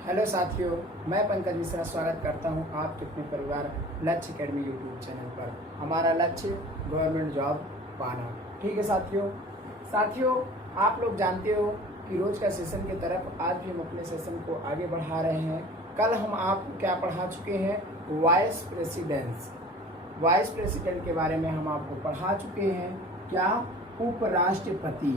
Hello साथियों, मैं पंकज मिश्रा स्वागत करता हूं आपके अपने परिवार लक्ष्य एकेडमी यूट्यूब चैनल पर। हमारा लक्ष्य गवर्नमेंट जॉब पाना। ठीक है साथियों, आप लोग जानते हो कि रोज का सेशन की तरफ आज भी हम अपने सेशन को आगे बढ़ा रहे हैं। कल हम आपको क्या पढ़ा चुके हैं? वाइस प्रेसिडेंट के बारे में हम आपको पढ़ा चुके हैं। क्या? उपराष्ट्रपति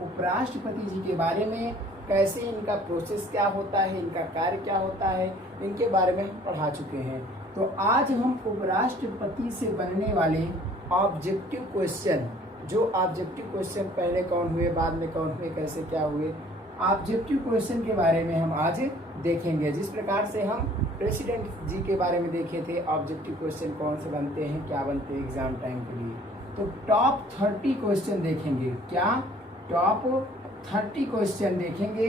उपराष्ट्रपति जी के बारे में, कैसे इनका प्रोसेस क्या होता है, इनका कार्य क्या होता है, इनके बारे में हम पढ़ा चुके हैं। तो आज हम उपराष्ट्रपति से बनने वाले ऑब्जेक्टिव क्वेश्चन, जो ऑब्जेक्टिव क्वेश्चन पहले कौन हुए, बाद में कौन हुए, कैसे क्या हुए, ऑब्जेक्टिव क्वेश्चन के बारे में हम आज देखेंगे। जिस प्रकार से हम प्रेसिडेंट जी के बारे में देखे थे, ऑब्जेक्टिव क्वेश्चन कौन से बनते हैं, क्या बनते हैं एग्जाम टाइम के लिए, तो टॉप 30 क्वेश्चन देखेंगे। क्या? टॉप 30 क्वेश्चन देखेंगे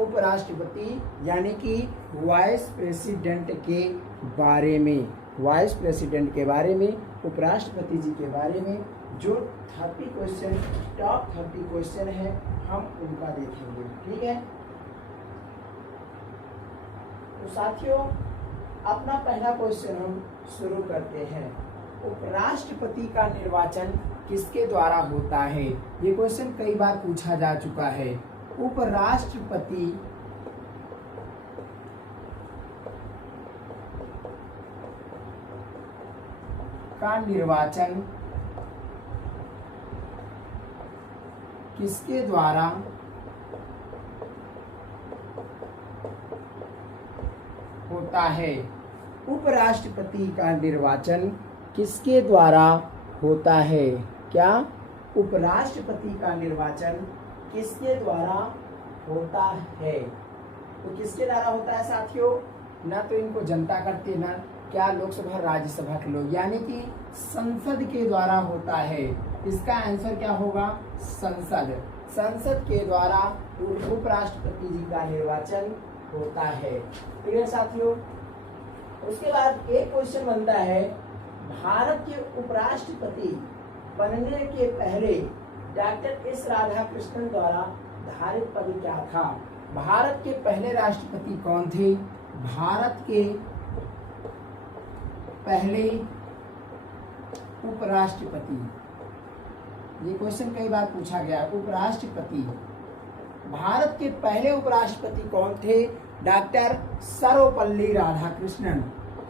उपराष्ट्रपति यानी कि वाइस प्रेसिडेंट के बारे में, वाइस प्रेसिडेंट के बारे में, उपराष्ट्रपति जी के बारे में जो 30 क्वेश्चन, टॉप 30 क्वेश्चन है, हम उनका देखेंगे। ठीक है, तो साथियों अपना पहला क्वेश्चन हम शुरू करते हैं। उपराष्ट्रपति का निर्वाचन किसके द्वारा होता है? ये क्वेश्चन कई बार पूछा जा चुका है। उपराष्ट्रपति का निर्वाचन किसके द्वारा होता है? उपराष्ट्रपति का निर्वाचन किसके द्वारा होता है? क्या? उपराष्ट्रपति का निर्वाचन किसके द्वारा होता है? तो किसके द्वारा होता है साथियों? ना तो इनको जनता करती है, ना क्या लोकसभा राज्यसभा के लोग, यानी कि संसद के द्वारा होता है। इसका आंसर क्या होगा? संसद के द्वारा उपराष्ट्रपति जी का निर्वाचन होता है। ठीक है साथियों, उसके बाद एक क्वेश्चन बनता है, भारत के उपराष्ट्रपति बनने के पहले डॉक्टर एस राधाकृष्णन द्वारा धारित पद क्या था? भारत के पहले राष्ट्रपति कौन थे? भारत के पहले उपराष्ट्रपति, ये क्वेश्चन कई बार पूछा गया। उपराष्ट्रपति, भारत के पहले उपराष्ट्रपति कौन थे? डॉक्टर सर्वपल्ली राधाकृष्णन।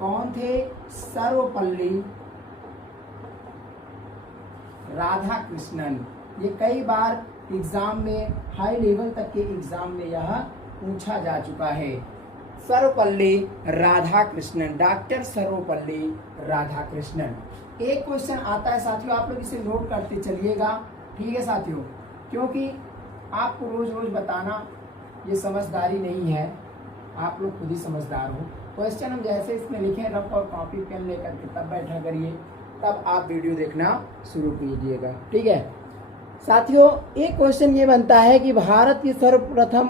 कौन थे? सर्वपल्ली राधाकृष्णन। ये कई बार एग्जाम में, हाई लेवल तक के एग्जाम में यह पूछा जा चुका है। सर्वपल्ली राधाकृष्णन, डॉक्टर सर्वपल्ली राधाकृष्णन। एक क्वेश्चन आता है साथियों, आप लोग इसे नोट करते चलिएगा। ठीक है साथियों, क्योंकि आपको रोज रोज बताना ये समझदारी नहीं है, आप लोग खुद ही समझदार हो। क्वेश्चन हम जैसे इसमें लिखे, रफ और कॉपी पेन लेकर के तब बैठा करिए, तब आप वीडियो देखना शुरू कीजिएगा। ठीक है साथियों, एक क्वेश्चन ये बनता है कि भारत के सर्वप्रथम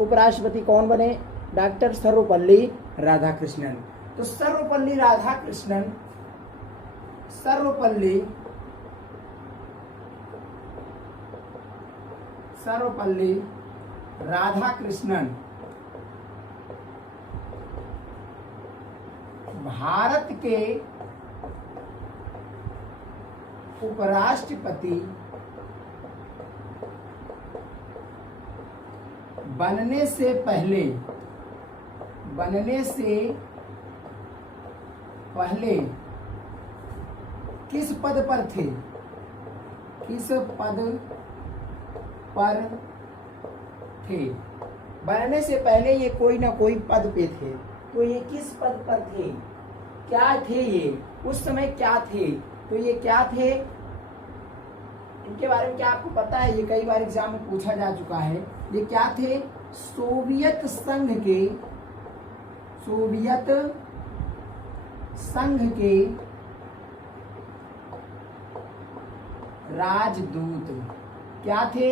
उपराष्ट्रपति कौन बने? डॉक्टर सर्वपल्ली राधाकृष्णन। तो सर्वपल्ली राधाकृष्णन भारत के उपराष्ट्रपति बनने से पहले किस पद पर थे? किस पद पर थे? बनने से पहले ये कोई ना कोई पद पे थे, तो ये किस पद पर थे? क्या थे ये? उस समय क्या थे? तो ये क्या थे? इनके बारे में क्या आपको पता है? ये कई बार एग्जाम में पूछा जा चुका है। ये क्या थे? सोवियत संघ के राजदूत। क्या थे?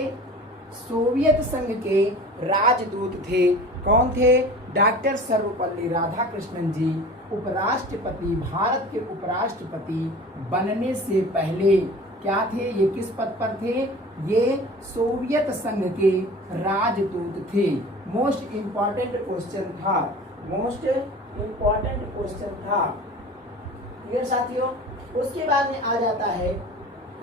सोवियत संघ के राजदूत थे। कौन थे? डॉक्टर सर्वपल्ली राधाकृष्णन जी उपराष्ट्रपति, भारत के उपराष्ट्रपति बनने से पहले क्या थे, ये किस पद पर थे, ये सोवियत संघ के राजदूत थे। मोस्ट इंपॉर्टेंट क्वेश्चन था, मोस्ट इंपॉर्टेंट क्वेश्चन था। क्लियर साथियों। उसके बाद में आ जाता है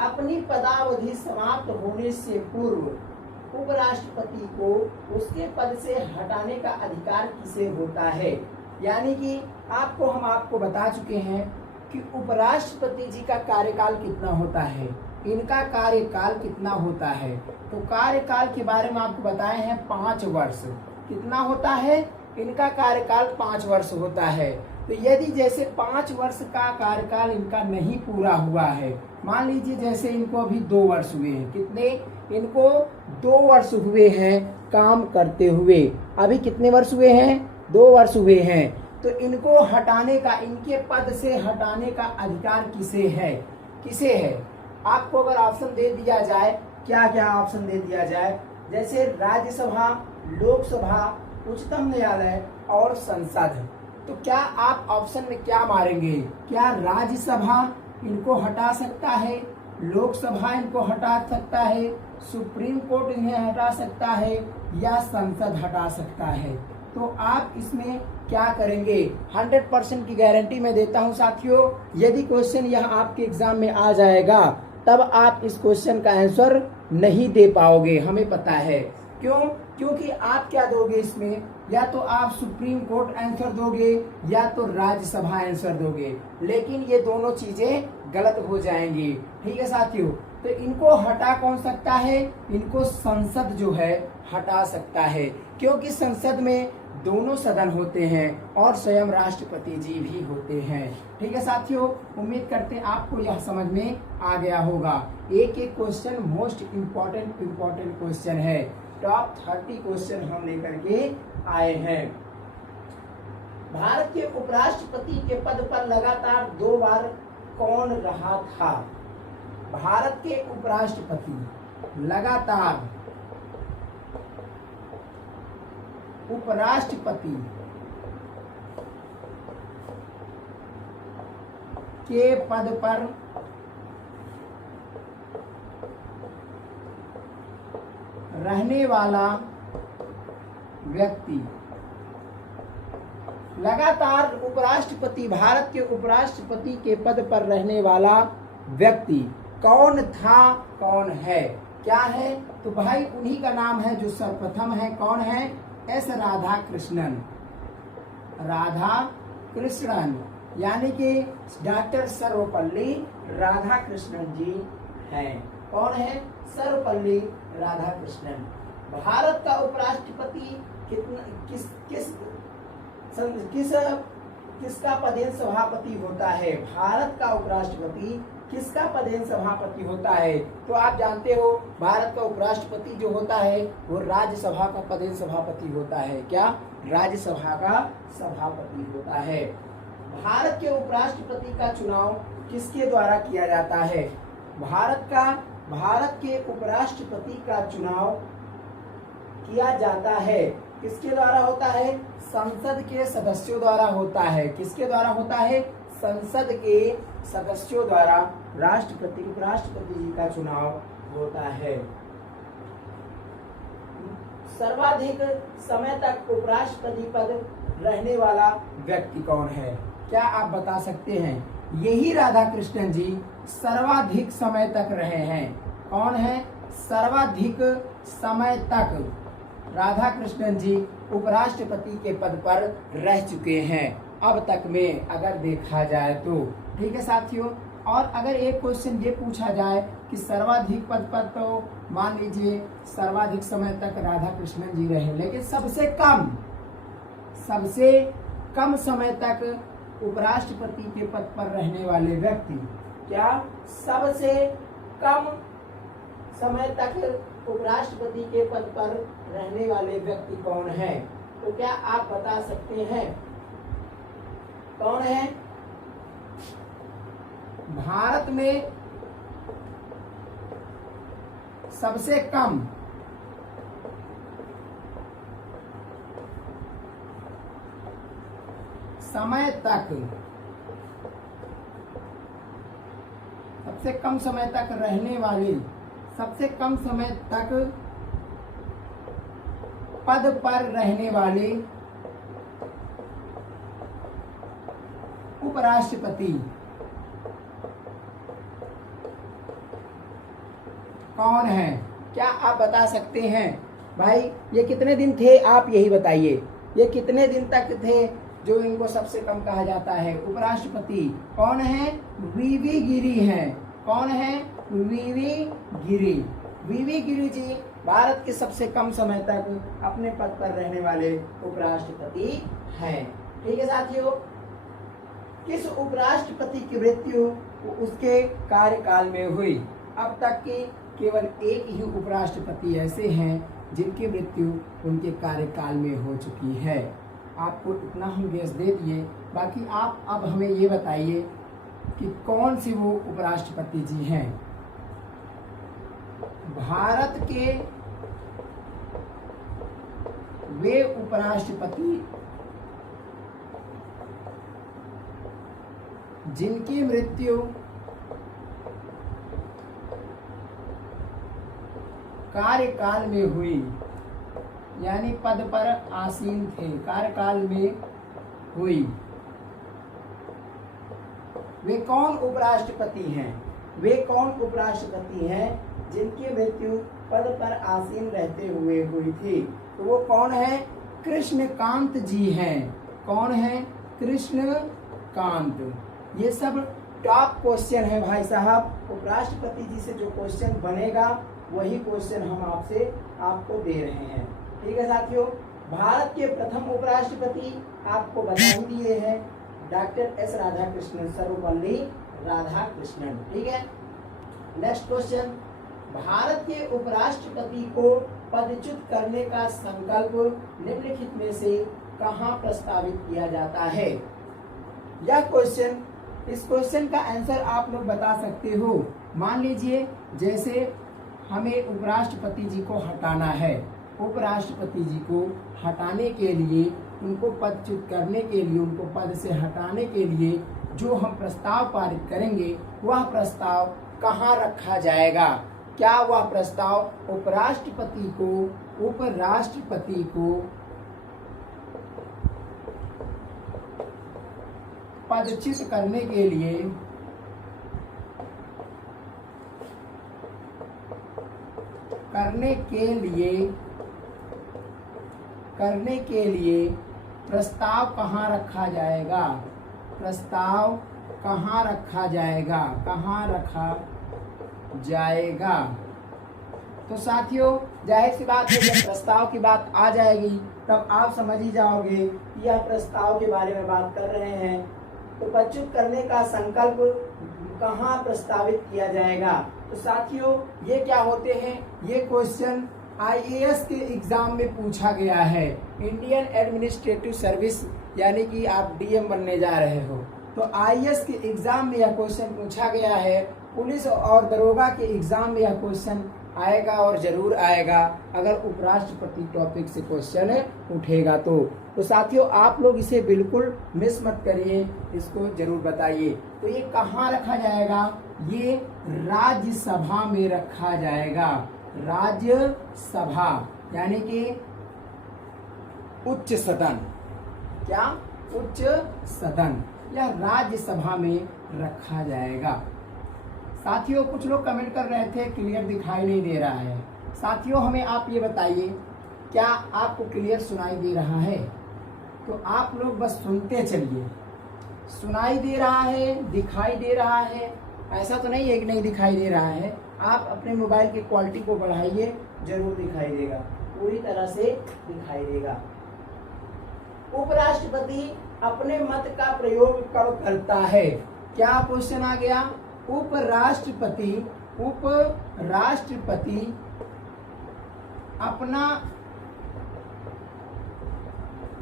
अपनी पदावधि समाप्त होने से पूर्व उपराष्ट्रपति को उसके पद से हटाने का अधिकार किसे होता है। यानी कि हम आपको बता चुके हैं कि उपराष्ट्रपति जी का कार्यकाल कितना होता है, इनका कार्यकाल कितना होता है। तो कार्यकाल के बारे में आपको बताए हैं 5 वर्ष। कितना होता है, इनका कार्यकाल 5 वर्ष होता है। तो यदि जैसे 5 वर्ष का कार्यकाल इनका नहीं पूरा हुआ है, मान लीजिए जैसे इनको अभी 2 वर्ष हुए हैं, कितने, इनको 2 वर्ष हुए हैं काम करते हुए, अभी कितने वर्ष हुए हैं, 2 वर्ष हुए हैं। तो इनको हटाने का, इनके पद से हटाने का अधिकार किसे है, किसे है। आपको अगर ऑप्शन दे दिया जाए, क्या क्या ऑप्शन दे दिया जाए, जैसे राज्यसभा, लोकसभा, उच्चतम न्यायालय और संसद, तो क्या आप ऑप्शन में क्या मारेंगे, क्या राज्यसभा इनको हटा सकता है, लोकसभा इनको हटा सकता है, सुप्रीम कोर्ट इन्हें हटा सकता है, या संसद हटा सकता है। तो आप इसमें क्या करेंगे, 100% की गारंटी मैं देता हूं साथियों, यदि क्वेश्चन यह आपके एग्जाम में आ जाएगा तब आप इस क्वेश्चन का आंसर नहीं दे पाओगे, हमें पता है। क्यों, क्योंकि आप क्या दोगे इसमें, या तो आप सुप्रीम कोर्ट आंसर दोगे या तो राज्यसभा आंसर दोगे, लेकिन ये दोनों चीजें गलत हो जाएंगी। ठीक है साथियों। तो इनको हटा कौन सकता है, इनको संसद जो है हटा सकता है, क्योंकि संसद में दोनों सदन होते हैं और स्वयं राष्ट्रपति जी भी होते हैं। ठीक है साथियों, उम्मीद करते हैं आपको यह समझ में आ गया होगा। एक एक क्वेश्चन मोस्ट इम्पोर्टेंट क्वेश्चन है, टॉप 30 क्वेश्चन हम लेकर के आए हैं। भारत के उपराष्ट्रपति के पद पर लगातार 2 बार कौन रहा था। भारत के उपराष्ट्रपति लगातार उपराष्ट्रपति के पद पर रहने वाला व्यक्ति, लगातार उपराष्ट्रपति, भारत के उपराष्ट्रपति के पद पर रहने वाला व्यक्ति कौन था, कौन है, क्या है। तो भाई उन्हीं का नाम है जो सर्वप्रथम है, कौन है, एस राधाकृष्णन, राधाकृष्णन, यानी कि डॉक्टर सर्वपल्ली राधाकृष्णन जी हैं। कौन है, सर्वपल्ली राधाकृष्णन। भारत का उपराष्ट्रपति किसका पदेन सभापति होता है। भारत का उपराष्ट्रपति किसका पदेन सभापति होता है। तो आप जानते हो भारत का उपराष्ट्रपति जो होता है वो राज्यसभा का पदेन सभापति होता है। क्या, राज्यसभा का सभापति होता है। भारत के उपराष्ट्रपति का चुनाव किसके द्वारा किया जाता है। भारत के उपराष्ट्रपति का चुनाव किया जाता है, किसके द्वारा होता है, संसद के सदस्यों द्वारा होता है। किसके द्वारा होता है, संसद के सदस्यों द्वारा उपराष्ट्रपति जी का चुनाव होता है। सर्वाधिक समय तक उपराष्ट्रपति पद रहने वाला व्यक्ति कौन है, क्या आप बता सकते हैं। यही राधाकृष्णन जी सर्वाधिक समय तक रहे हैं। कौन है, सर्वाधिक समय तक राधाकृष्णन जी उपराष्ट्रपति के पद पर रह चुके हैं अब तक में, अगर देखा जाए तो। ठीक है साथियों। और अगर एक क्वेश्चन ये पूछा जाए कि सर्वाधिक पद पर, तो मान लीजिए सर्वाधिक समय तक राधाकृष्णन जी रहे, लेकिन सबसे कम समय तक उपराष्ट्रपति के पद पर रहने वाले व्यक्ति, क्या सबसे कम समय तक उपराष्ट्रपति के पद पर रहने वाले व्यक्ति कौन है। तो क्या आप बता सकते हैं कौन है। भारत में सबसे कम समय तक सबसे कम समय तक रहने वाले, सबसे कम समय तक पद पर रहने वाले उपराष्ट्रपति कौन है? क्या आप बता सकते हैं? भाई ये कितने दिन थे, आप यही बताइए। ये कितने दिन तक थे जो इनको सबसे कम कहा जाता है उपराष्ट्रपति? कौन है? वीवी गिरी हैं। कौन है? वीवी गिरी। वीवी गिरी जी भारत के सबसे कम समय तक अपने पद पर रहने वाले उपराष्ट्रपति हैं। ठीक है साथियों, किस उपराष्ट्रपति की मृत्यु उसके कार्यकाल में हुई? अब तक के केवल एक ही उपराष्ट्रपति ऐसे हैं जिनकी मृत्यु उनके कार्यकाल में हो चुकी है। आपको इतना हम गेस दे दिए, बाकी आप अब हमें ये बताइए कि कौन सी वो उपराष्ट्रपति जी हैं। भारत के वे उपराष्ट्रपति जिनकी मृत्यु कार्यकाल में हुई, यानी पद पर आसीन थे, कार्यकाल में हुई, वे कौन उपराष्ट्रपति हैं? वे कौन उपराष्ट्रपति हैं जिनकी मृत्यु पद पर आसीन रहते हुए हुई थी? तो वो कौन है? कृष्णकांत जी हैं। कौन है? कृष्णकांत। ये सब टॉप क्वेश्चन है भाई साहब। उपराष्ट्रपति जी से जो क्वेश्चन बनेगा वही क्वेश्चन हम आपको दे रहे हैं। ठीक है साथियों, भारत के प्रथम उपराष्ट्रपति आपको बता ही दिए हैं, डॉक्टर एस राधाकृष्णन, सर्वपल्ली राधाकृष्णन। ठीक है, नेक्स्ट क्वेश्चन, भारत के उपराष्ट्रपति को पदच्युत करने का संकल्प निम्नलिखित में से कहाँ प्रस्तावित किया जाता है? यह क्वेश्चन, इस क्वेश्चन का आंसर आप लोग बता सकते हो। मान लीजिए जैसे हमें उपराष्ट्रपति जी को हटाना है, उपराष्ट्रपति जी को हटाने के लिए, उनको पदच्युत करने के लिए, उनको पद से हटाने के लिए जो हम प्रस्ताव पारित करेंगे वह प्रस्ताव कहाँ रखा जाएगा? क्या वह प्रस्ताव उपराष्ट्रपति को पदच्युत करने के लिए प्रस्ताव कहाँ रखा जाएगा? प्रस्ताव कहाँ रखा जाएगा? कहाँ रखा जाएगा? तो साथियों जाहिर सी बात है, जब प्रस्ताव की बात आ जाएगी तब आप समझ ही जाओगे कि यह प्रस्ताव के बारे में बात कर रहे हैं। तो पदच्युत करने का संकल्प कहाँ प्रस्तावित किया जाएगा? तो साथियों ये क्या होते हैं? ये क्वेश्चन आईएएस के एग्जाम में पूछा गया है। इंडियन एडमिनिस्ट्रेटिव सर्विस, यानी कि आप डीएम बनने जा रहे हो, तो आईएएस के एग्जाम में यह क्वेश्चन पूछा गया है। पुलिस और दरोगा के एग्जाम में यह क्वेश्चन आएगा और जरूर आएगा अगर उपराष्ट्रपति टॉपिक से क्वेश्चन उठेगा तो साथियों आप लोग इसे बिल्कुल मिस मत करिए, इसको जरूर बताइए। तो ये कहाँ रखा जाएगा? ये राज्यसभा में रखा जाएगा। राज्यसभा यानी कि उच्च सदन। क्या? उच्च सदन। यह राज्यसभा में रखा जाएगा। साथियों कुछ लोग कमेंट कर रहे थे क्लियर दिखाई नहीं दे रहा है। साथियों हमें आप ये बताइए, क्या आपको क्लियर सुनाई दे रहा है? तो आप लोग बस सुनते चलिए। सुनाई दे रहा है, दिखाई दे रहा है, ऐसा तो नहीं है कि नहीं दिखाई दे रहा है। आप अपने मोबाइल की क्वालिटी को बढ़ाइए, जरूर दिखाई देगा, पूरी तरह से दिखाई देगा। उपराष्ट्रपति अपने मत का प्रयोग कब करता है? क्या क्वेश्चन आ गया? उपराष्ट्रपति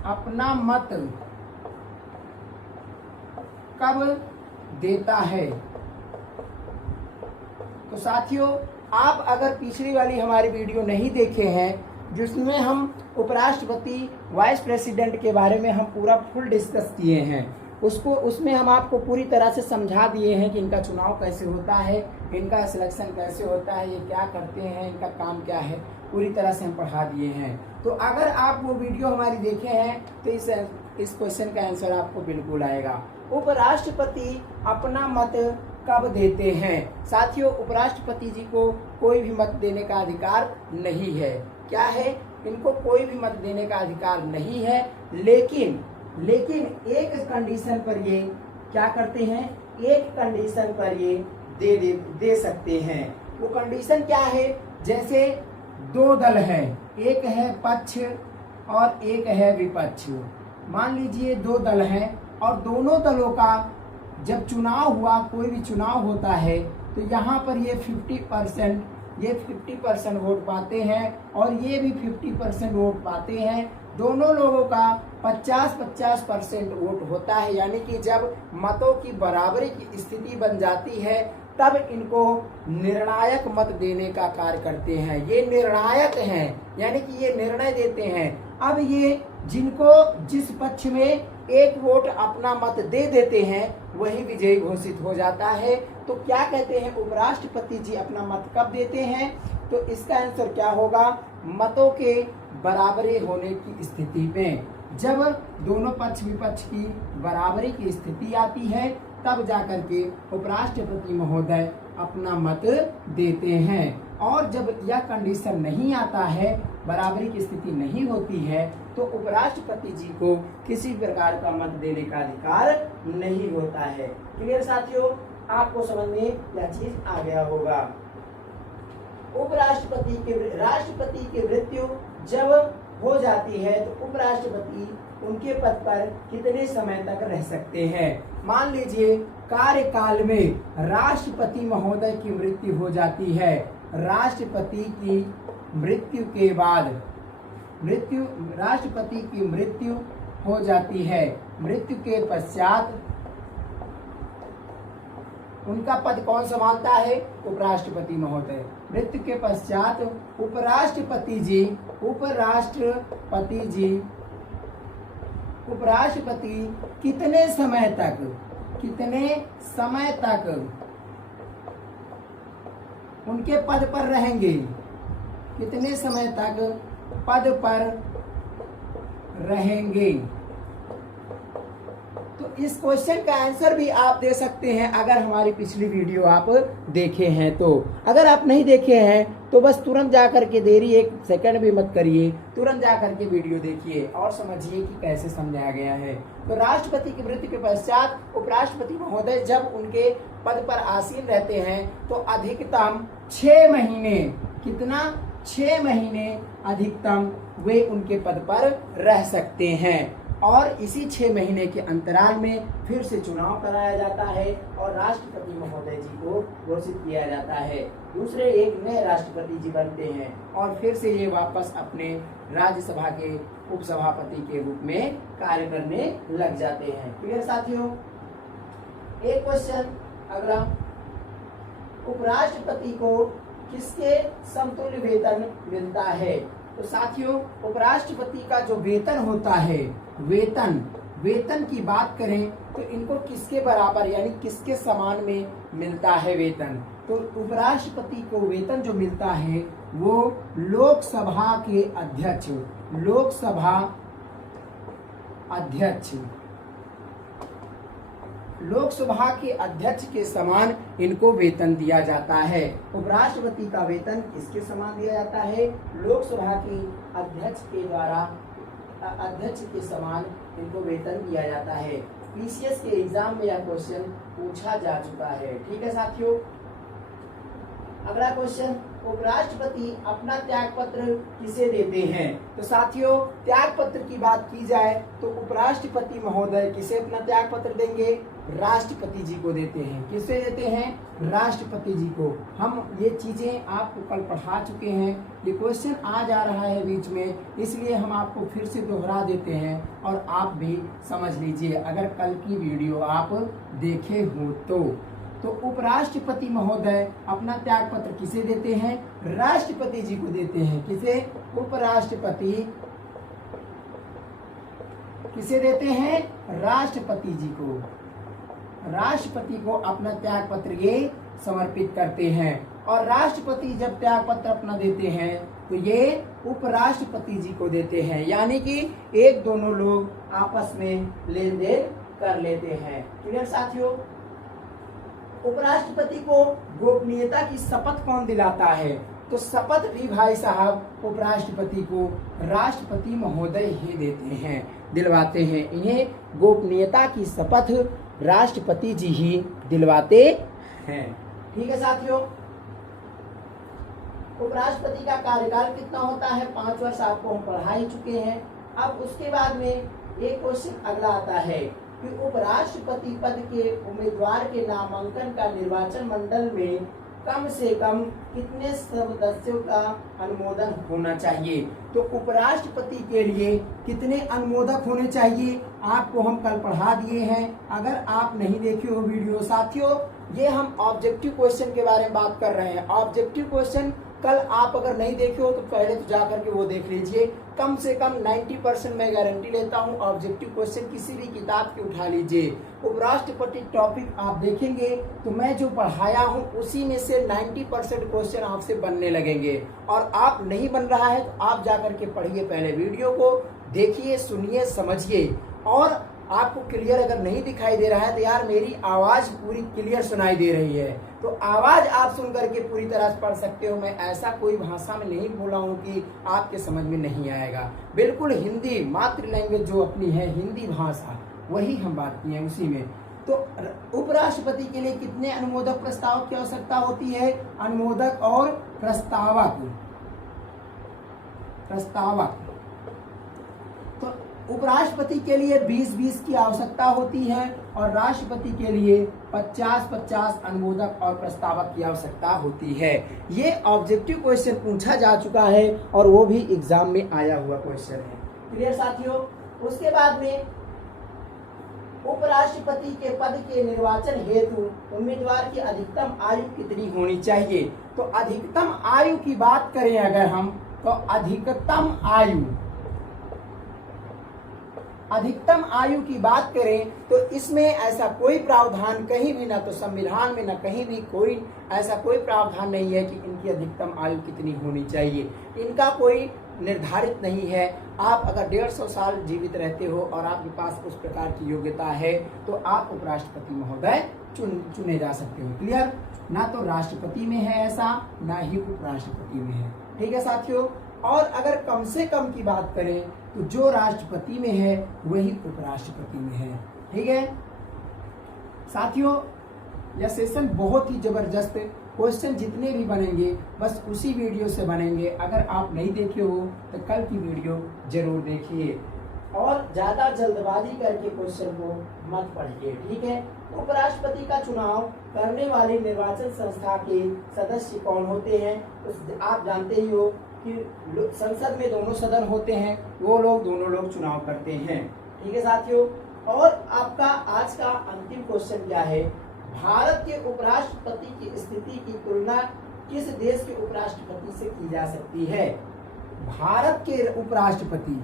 अपना मत कब देता है? तो साथियों आप अगर पिछली वाली हमारी वीडियो नहीं देखे हैं जिसमें हम उपराष्ट्रपति वाइस प्रेसिडेंट के बारे में हम पूरा फुल डिस्कस किए हैं, उसको उसमें हम आपको पूरी तरह से समझा दिए हैं कि इनका चुनाव कैसे होता है, इनका सिलेक्शन कैसे होता है, ये क्या करते हैं, इनका काम क्या है, पूरी तरह से हम पढ़ा दिए हैं। तो अगर आप वो वीडियो हमारी देखे हैं तो इस क्वेश्चन का आंसर आपको बिल्कुल आएगा। उपराष्ट्रपति अपना मत कब देते हैं? साथियों, उपराष्ट्रपति जी को कोई भी मत देने का अधिकार नहीं है। क्या है? इनको कोई भी मत देने का अधिकार नहीं है, लेकिन एक कंडीशन पर ये क्या करते हैं, एक कंडीशन पर ये दे सकते हैं। वो कंडीशन क्या है? जैसे दो दल है, एक है पक्ष और एक है विपक्ष। मान लीजिए दो दल हैं और दोनों दलों का जब चुनाव हुआ, कोई भी चुनाव होता है तो यहाँ पर ये 50% वोट पाते हैं और ये भी 50% वोट पाते हैं। दोनों लोगों का 50-50% वोट होता है, यानी कि जब मतों की बराबरी की स्थिति बन जाती है तब इनको निर्णायक मत देने का कार्य करते हैं। ये निर्णायक हैं, यानी कि ये निर्णय देते हैं। अब ये जिनको जिस पक्ष में एक वोट अपना मत दे देते हैं वही विजयी घोषित हो जाता है। तो क्या कहते हैं, उपराष्ट्रपति जी अपना मत कब देते हैं? तो इसका आंसर क्या होगा? मतों के बराबरी होने की स्थिति में, जब दोनों पक्ष विपक्ष की बराबरी की स्थिति आती है तब जाकर के उपराष्ट्रपति महोदय अपना मत देते हैं। और जब यह कंडीशन नहीं आता है, बराबरी की स्थिति नहीं होती है, तो उपराष्ट्रपति जी को किसी प्रकार का मत देने का अधिकार नहीं होता है। क्लियर साथियों? आपको समझ में यह चीज आ गया होगा। राष्ट्रपति की मृत्यु जब हो जाती है तो उपराष्ट्रपति उनके पद पर कितने समय तक रह सकते हैं? मान लीजिए कार्यकाल में राष्ट्रपति महोदय की मृत्यु हो जाती है। राष्ट्रपति की मृत्यु के बाद राष्ट्रपति की मृत्यु हो जाती है। मृत्यु के पश्चात उनका पद कौन संभालता है? उपराष्ट्रपति महोदय। मृत्यु के पश्चात उपराष्ट्रपति कितने समय तक उनके पद पर रहेंगे? कितने समय तक पद पर रहेंगे? तो इस क्वेश्चन का आंसर भी आप दे सकते हैं अगर हमारी पिछली वीडियो आप देखे हैं तो। अगर आप नहीं देखे हैं तो बस तुरंत जाकर के, देरी एक सेकंड भी मत करिए, तुरंत जाकर के वीडियो देखिए और समझिए कि कैसे समझाया गया है। तो राष्ट्रपति की मृत्यु के पश्चात उपराष्ट्रपति महोदय जब उनके पद पर आसीन रहते हैं तो अधिकतम 6 महीने, कितना? 6 महीने अधिकतम वे उनके पद पर रह सकते हैं। और इसी 6 महीने के अंतराल में फिर से चुनाव कराया जाता है और राष्ट्रपति महोदय जी को घोषित किया जाता है। दूसरे एक नए राष्ट्रपति जी बनते हैं और फिर से ये वापस अपने राज्यसभा के उपसभापति के रूप में कार्य करने लग जाते हैं। क्लियर साथियों? एक क्वेश्चन अगला, उपराष्ट्रपति को किसके समतुल्य वेतन मिलता है? तो साथियों, उपराष्ट्रपति का जो वेतन होता है, वेतन की बात करें तो इनको किसके बराबर यानी किसके समान में मिलता है वेतन? तो उपराष्ट्रपति को वेतन जो मिलता है वो लोकसभा के अध्यक्ष, लोकसभा के अध्यक्ष के समान इनको वेतन दिया जाता है। उपराष्ट्रपति का वेतन किसके समान दिया जाता है? लोकसभा के अध्यक्ष के द्वारा, अध्यक्ष के समान इनको वेतन दिया जाता है। पीसीएस के एग्जाम में यह क्वेश्चन पूछा जा चुका है। ठीक है साथियों? अगला क्वेश्चन, उपराष्ट्रपति अपना त्याग पत्र किसे देते हैं? तो साथियों, त्याग पत्र की बात की जाए तो उपराष्ट्रपति महोदय किसे अपना त्याग पत्र देंगे? राष्ट्रपति जी को देते हैं। किसे देते हैं? राष्ट्रपति जी को। हम ये चीजें आपको कल पढ़ा चुके हैं, ये क्वेश्चन आ जा रहा है बीच में, इसलिए हम आपको फिर से दोहरा देते हैं और आप भी समझ लीजिए अगर कल की वीडियो आप देखे हो तो उपराष्ट्रपति महोदय अपना त्याग पत्र किसे देते हैं? राष्ट्रपति जी को देते हैं। किसे? उपराष्ट्रपति किसे देते हैं? राष्ट्रपति जी को। राष्ट्रपति को अपना त्याग पत्र ये समर्पित करते हैं। और राष्ट्रपति जब त्याग पत्र अपना देते हैं तो ये उपराष्ट्रपति जी को देते हैं, यानी कि एक दोनों लोग आपस में लेन देन कर लेते हैं। क्लियर साथियों? उपराष्ट्रपति को गोपनीयता की शपथ कौन दिलाता है? तो शपथ भी भाई साहब उपराष्ट्रपति को राष्ट्रपति महोदय ही देते हैं, दिलवाते हैं। इन्हें गोपनीयता की शपथ राष्ट्रपति जी ही दिलवाते हैं। ठीक है साथियों? उपराष्ट्रपति का कार्यकाल कितना होता है? 5 वर्ष आपको हम पढ़ा ही चुके हैं। अब उसके बाद में एक क्वेश्चन अगला आता है कि उपराष्ट्रपति पद के उम्मीदवार के नामांकन का निर्वाचन मंडल में कम से कम कितने सदस्यों का अनुमोदन होना चाहिए? तो उपराष्ट्रपति के लिए कितने अनुमोदक होने चाहिए आपको हम कल पढ़ा दिए हैं। अगर आप नहीं देखे हो वीडियो साथियों, ये हम ऑब्जेक्टिव क्वेश्चन के बारे में बात कर रहे हैं। ऑब्जेक्टिव क्वेश्चन कल आप अगर नहीं देखे हो तो पहले तो जाकर के वो देख लीजिए। कम से कम 90% मैं गारंटी लेता हूँ ऑब्जेक्टिव क्वेश्चन किसी भी किताब की उठा लीजिए। उपराष्ट्रपति टॉपिक आप देखेंगे तो मैं जो पढ़ाया हूँ उसी में से 90% क्वेश्चन आपसे बनने लगेंगे। और आप नहीं बन रहा है तो आप जाकर के पढ़िए, पहले वीडियो को देखिए, सुनिए, समझिए। और आपको क्लियर अगर नहीं दिखाई दे रहा है तो यार मेरी आवाज पूरी क्लियर सुनाई दे रही है तो आवाज आप सुन करके पूरी तरह से पढ़ सकते हो। मैं ऐसा कोई भाषा में नहीं बोला हूँ कि आपके समझ में नहीं आएगा। बिल्कुल हिंदी मातृ लैंग्वेज जो अपनी है, हिंदी भाषा, वही हम बात की है उसी में। तो उपराष्ट्रपति के लिए कितने अनुमोदक प्रस्तावक की आवश्यकता होती है? अनुमोदक और प्रस्तावक। तो उपराष्ट्रपति के लिए 20-20 की आवश्यकता होती है और राष्ट्रपति के लिए 50-50 अनुमोदक और प्रस्तावक की आवश्यकता होती है। ये ऑब्जेक्टिव क्वेश्चन पूछा जा चुका है और वो भी एग्जाम में आया हुआ क्वेश्चन है। क्लियर साथियों? उसके बाद में उपराष्ट्रपति के पद के निर्वाचन हेतु उम्मीदवार की अधिकतम आयु कितनी होनी चाहिए? तो अधिकतम आयु की बात करें अगर हम, तो अधिकतम आयु की बात करें तो इसमें ऐसा कोई प्रावधान कहीं भी, ना तो संविधान में ना कहीं भी कोई ऐसा कोई प्रावधान नहीं है कि इनकी अधिकतम आयु कितनी होनी चाहिए। इनका कोई निर्धारित नहीं है। आप अगर 150 साल जीवित रहते हो और आपके पास उस प्रकार की योग्यता है तो आप उपराष्ट्रपति महोदय चुने जा सकते हो। क्लियर? ना तो राष्ट्रपति में है ऐसा, ना ही उपराष्ट्रपति में है। ठीक है साथियों? और अगर कम से कम की बात करें तो जो राष्ट्रपति में है वही उपराष्ट्रपति में है। ठीक है साथियों? यह सेशन बहुत ही जबरदस्त, क्वेश्चन जितने भी बनेंगे बस उसी वीडियो से बनेंगे। अगर आप नहीं देखे हो तो कल की वीडियो जरूर देखिए और ज्यादा जल्दबाजी करके क्वेश्चन को मत पढ़िए। ठीक है? उपराष्ट्रपति का चुनाव करने वाले निर्वाचन संस्था के सदस्य कौन होते हैं? तो आप जानते ही हो कि संसद में दोनों सदन होते हैं, वो लोग दोनों लोग चुनाव करते हैं। ठीक है साथियों? और आपका आज का अंतिम क्वेश्चन क्या है? भारत के उपराष्ट्रपति की स्थिति की तुलना किस देश के उपराष्ट्रपति से की जा सकती है? भारत के उपराष्ट्रपति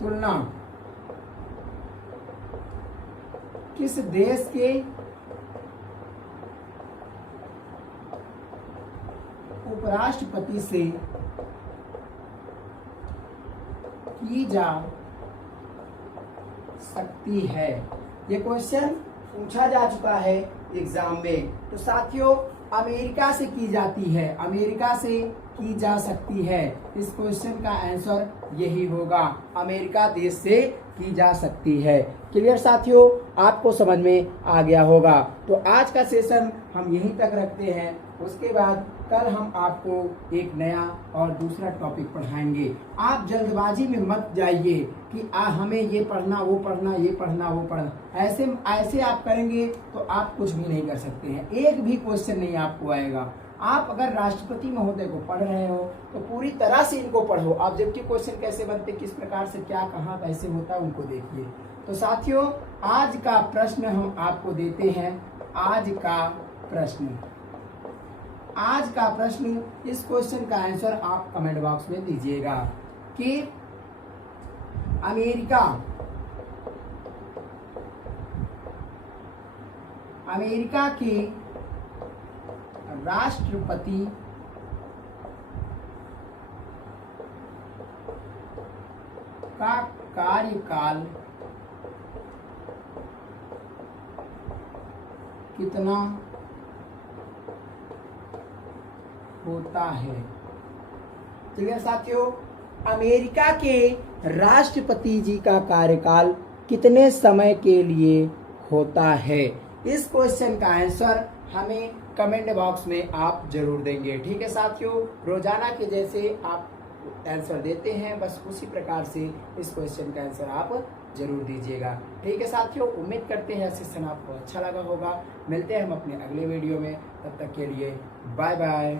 तुलना किस देश के उपराष्ट्रपति से की जा सकती है? ये क्वेश्चन पूछा जा चुका है एग्जाम में। तो साथियों अमेरिका से की जाती है, अमेरिका से की जा सकती है। इस क्वेश्चन का आंसर यही होगा, अमेरिका देश से की जा सकती है। क्लियर साथियों? आपको समझ में आ गया होगा। तो आज का सेशन हम यहीं तक रखते हैं। उसके बाद कल हम आपको एक नया और दूसरा टॉपिक पढ़ाएंगे। आप जल्दबाजी में मत जाइए कि हमें ये पढ़ना, वो पढ़ना, ये पढ़ना, वो पढ़ना। ऐसे आप करेंगे तो आप कुछ भी नहीं कर सकते हैं। एक भी क्वेश्चन नहीं आपको आएगा। आप अगर राष्ट्रपति महोदय को पढ़ रहे हो तो पूरी तरह से इनको पढ़ो। ऑब्जेक्टिव क्वेश्चन कैसे बनते, किस प्रकार से, क्या, कहाँ, कैसे होता है, उनको देखिए। तो साथियों आज का प्रश्न हम आपको देते हैं। आज का प्रश्न आज का प्रश्न, इस क्वेश्चन का आंसर आप कमेंट बॉक्स में दीजिएगा कि अमेरिका के राष्ट्रपति का कार्यकाल कितना होता है। ठीक है साथियों, अमेरिका के राष्ट्रपति जी का कार्यकाल कितने समय के लिए होता है, इस क्वेश्चन का आंसर हमें कमेंट बॉक्स में आप जरूर देंगे। ठीक है साथियों, रोजाना के जैसे आप आंसर देते हैं, बस उसी प्रकार से इस क्वेश्चन का आंसर आप जरूर दीजिएगा। ठीक है साथियों, उम्मीद करते हैं सेशन आपको अच्छा लगा होगा। मिलते हैं हम अपने अगले वीडियो में, तब तक के लिए बाय बाय।